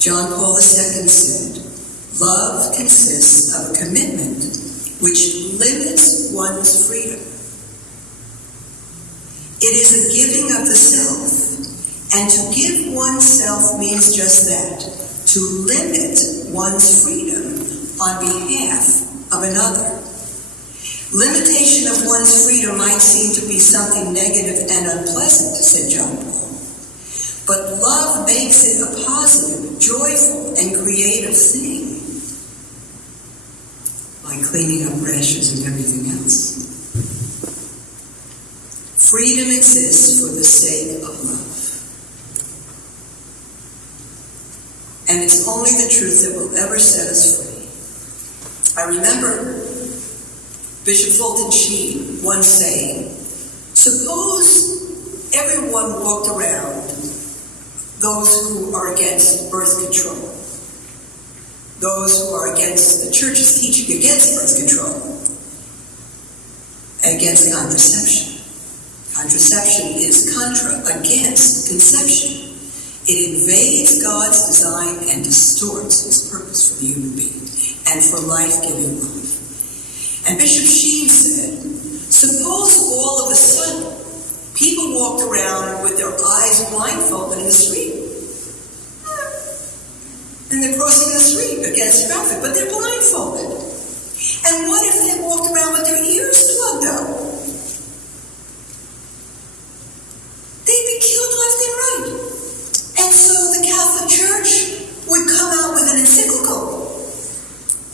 John Paul II said, "Love consists of a commitment which limits one's freedom. It is a giving of the self, and to give oneself means just that, to limit one's freedom on behalf of another. Limitation of one's freedom might seem to be something negative and unpleasant," said John Paul. "But love makes it a positive, joyful, and creative thing, like cleaning up rashes and everything else. Freedom exists for the sake of love. And it's only the truth that will ever set us free." I remember Bishop Fulton Sheen once saying, "Suppose everyone walked around, those who are against birth control, those who are against the church's teaching against birth control, against contraception. Contraception is against conception. It invades God's design and distorts his purpose for the human being and for life-giving love." And Bishop Sheen said, "Suppose all of a sudden people walked around with their eyes blindfolded in the street. And they're crossing the street against traffic, but they're blindfolded. And what if they walked around with their ears plugged up? They'd be killed left and right. And so the Catholic Church would come out with an encyclical,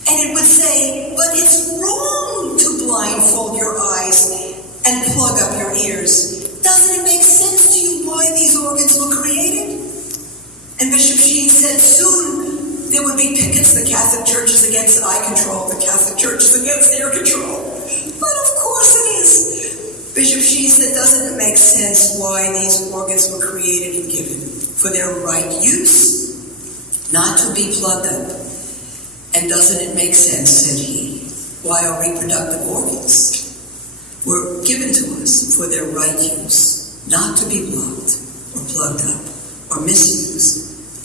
and it would say, but it's wrong to blindfold your eyes and plug up your ears. Doesn't it make sense to you why these organs were created?" And Bishop Sheen said, "Soon there would be pickets, the Catholic Church is against eye control, the Catholic Church is against air control." But of course it is. Bishop Sheen said, "Doesn't it make sense why these organs were created and given? For their right use, not to be plugged up. And doesn't it make sense," said he, "why our reproductive organs were given to us for their right use, not to be blocked or plugged up or misused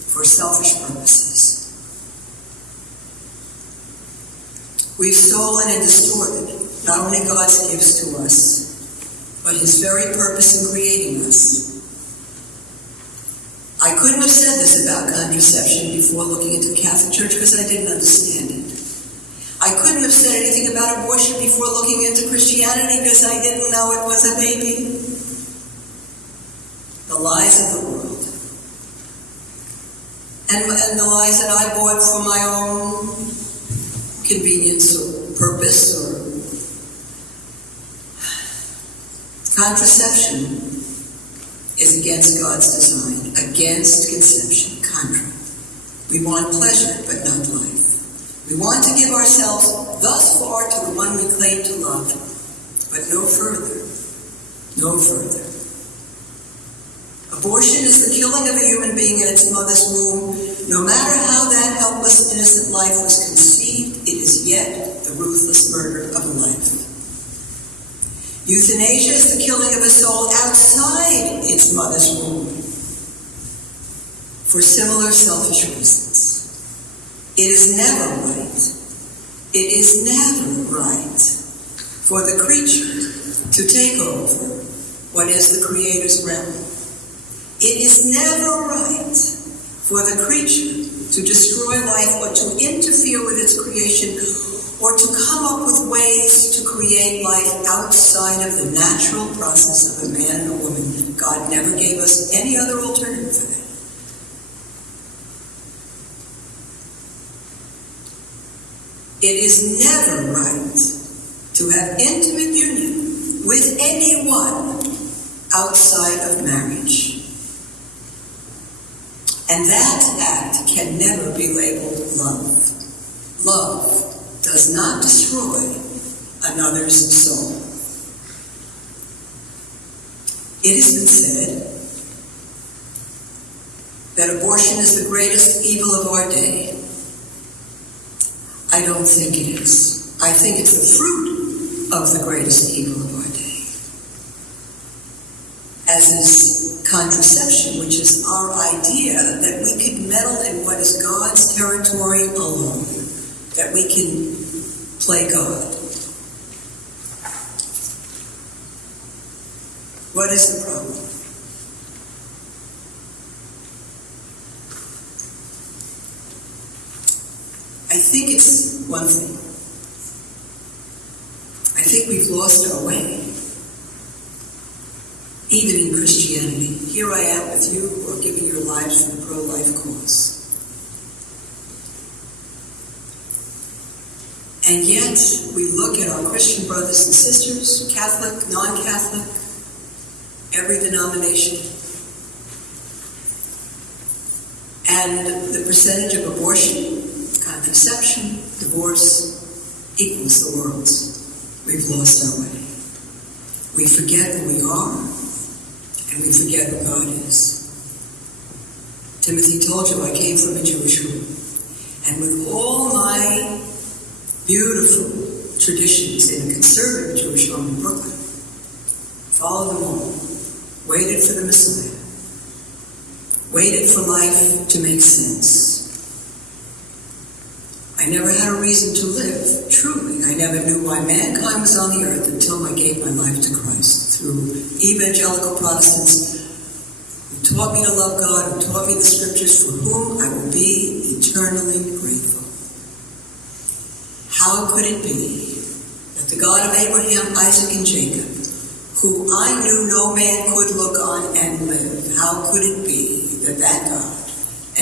for selfish purposes. We've stolen and distorted not only God's gifts to us, but his very purpose in creating us. I couldn't have said this about contraception before looking into the Catholic Church because I didn't understand it. I couldn't have said anything about abortion before looking into Christianity because I didn't know it was a baby. The lies of the world. And the lies that I bought for my own convenience or purpose or contraception is against God's design, against conception, contra. We want pleasure, but not life. We want to give ourselves thus far to the one we claim to love, but no further, no further. Abortion is the killing of a human being in its mother's womb. No matter how that helpless, innocent life was conceived, it is yet the ruthless murder of a life. Euthanasia is the killing of a soul outside its mother's womb for similar selfish reasons. It is never right. It is never right for the creature to take over what is the Creator's realm. It is never right for the creature to destroy life or to interfere with its creation or to come up with ways to create life outside of the natural process of a man and a woman. God never gave us any other alternative for that. It is never right to have intimate union with anyone outside of marriage. And that act can never be labeled love. Love does not destroy another's soul. It has been said that abortion is the greatest evil of our day. I don't think it is. I think it's the fruit of the greatest evil of our day. As is contraception, which is our idea that we could meddle in what is God's territory alone, that we can play God. What is the problem? I think it's one thing. I think we've lost our way. Even in Christianity. Here I am with you who are giving your lives for the pro-life cause. And yet, we look at our Christian brothers and sisters, Catholic, non-Catholic, every denomination, and the percentage of abortion, contraception, divorce equals the world's. We've lost our way. We forget who we are, and we forget who God is. Timothy told you I came from a Jewish home, and with all my beautiful traditions in a conservative Jewish home in Brooklyn, followed them all, waited for the Messiah, waited for life to make sense. I never had a reason to live, truly. I never knew why mankind was on the earth until I gave my life to Christ through evangelical Protestants who taught me to love God, who taught me the scriptures, for whom I will be eternally grateful. How could it be that the God of Abraham, Isaac, and Jacob, who I knew no man could look on and live, how could it be that that God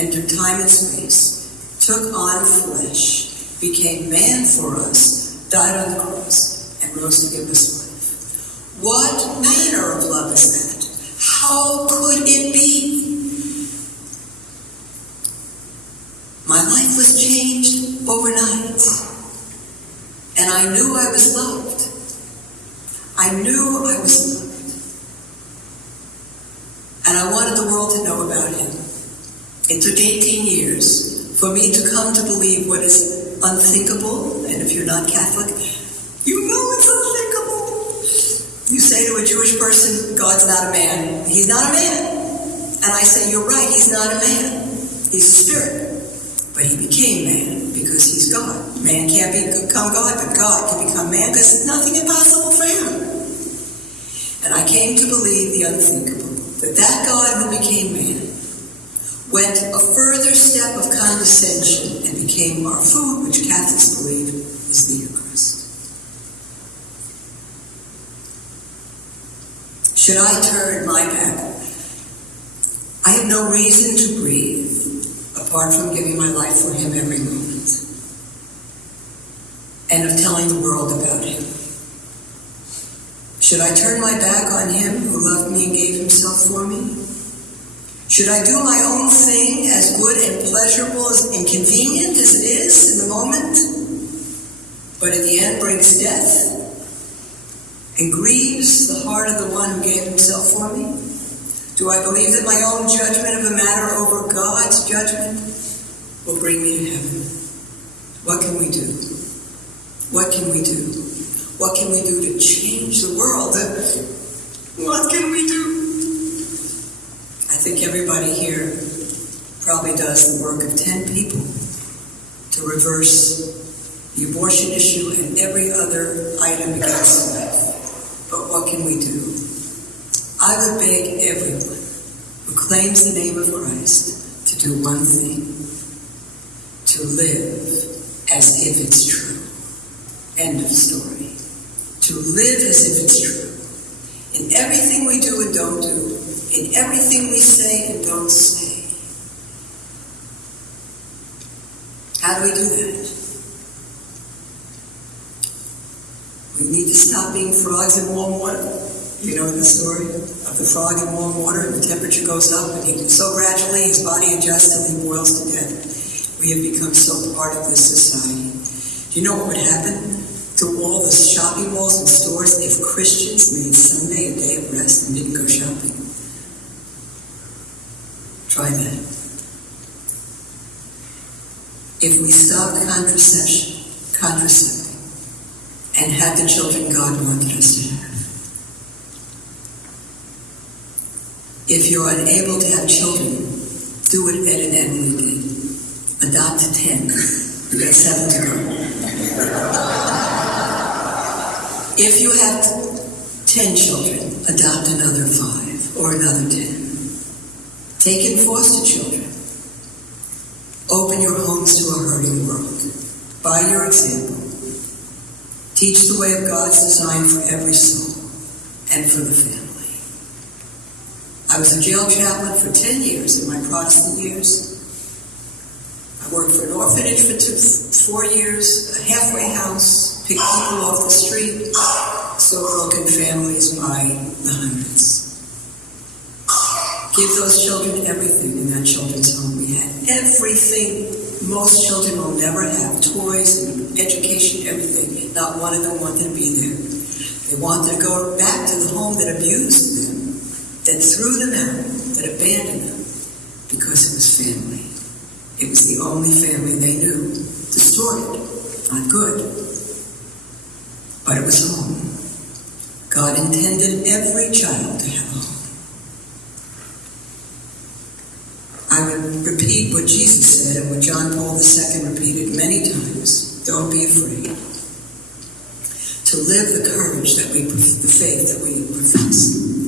entered time and space, took on flesh, became man for us, died on the cross, and rose to give us life? What manner of love is that? How could it be? My life was changed overnight, and I knew I was loved. I knew I was loved. And I wanted the world to know about him. It took 18 years for me to come to believe what is unthinkable, and if you're not Catholic, you know it's unthinkable. You say to a Jewish person, God's not a man. He's not a man. And I say, you're right, he's not a man. He's a spirit. But he became man because he's God. Man can't become God, but God can become man because there's nothing impossible for him. And I came to believe the unthinkable, that God who became man went a further step of condescension and became our food, which Catholics believe is the Eucharist. Should I turn my back? I have no reason to breathe apart from giving my life for him every moment and of telling the world about him. Should I turn my back on him who loved me and gave himself for me? Should I do my own thing, as good and pleasurable and convenient as it is in the moment, but at the end brings death and grieves the heart of the one who gave himself for me? Do I believe that my own judgment of a matter over God's judgment will bring me to heaven? What can we do? What can we do? What can we do to change the world? What can we do? I think everybody here probably does the work of 10 people to reverse the abortion issue and every other item against life. But what can we do? I would beg everyone who claims the name of Christ to do one thing: to live as if it's true. End of story. To live as if it's true. In everything we do and don't do, in everything we say and don't say. How do we do that? We need to stop being frogs in warm water. You know the story of the frog in warm water, and the temperature goes up, and so gradually his body adjusts till he boils to death. We have become so part of this society. Do you know what would happen to all the shopping malls and stores if Christians made Sunday a day of rest and didn't go shopping? Try that. If we stop contracepting, and had the children God wanted us to have. If you're unable to have children, do what Ed and Emily did. Adopt 10. You got 7 to go. If you have 10 children, adopt another 5 or another 10. Take in foster children. Open your homes to a hurting world. By your example, teach the way of God's design for every soul and for the family. I was a jail chaplain for 10 years in my Protestant years. I worked for an orphanage for 4 years, a halfway house, picked people off the street, saw broken families by the hundreds. Give those children everything in that children's home. We had everything most children will never have. Toys and education, everything. Not one of them wanted to be there. They wanted to go back to the home that abused them, that threw them out, that abandoned them, because it was family. It was the only family they knew. Distorted, not good. But it was home. God intended every child to have a home. I would repeat what Jesus said and what John Paul II repeated many times. Don't be afraid. To live the courage that the faith that we profess.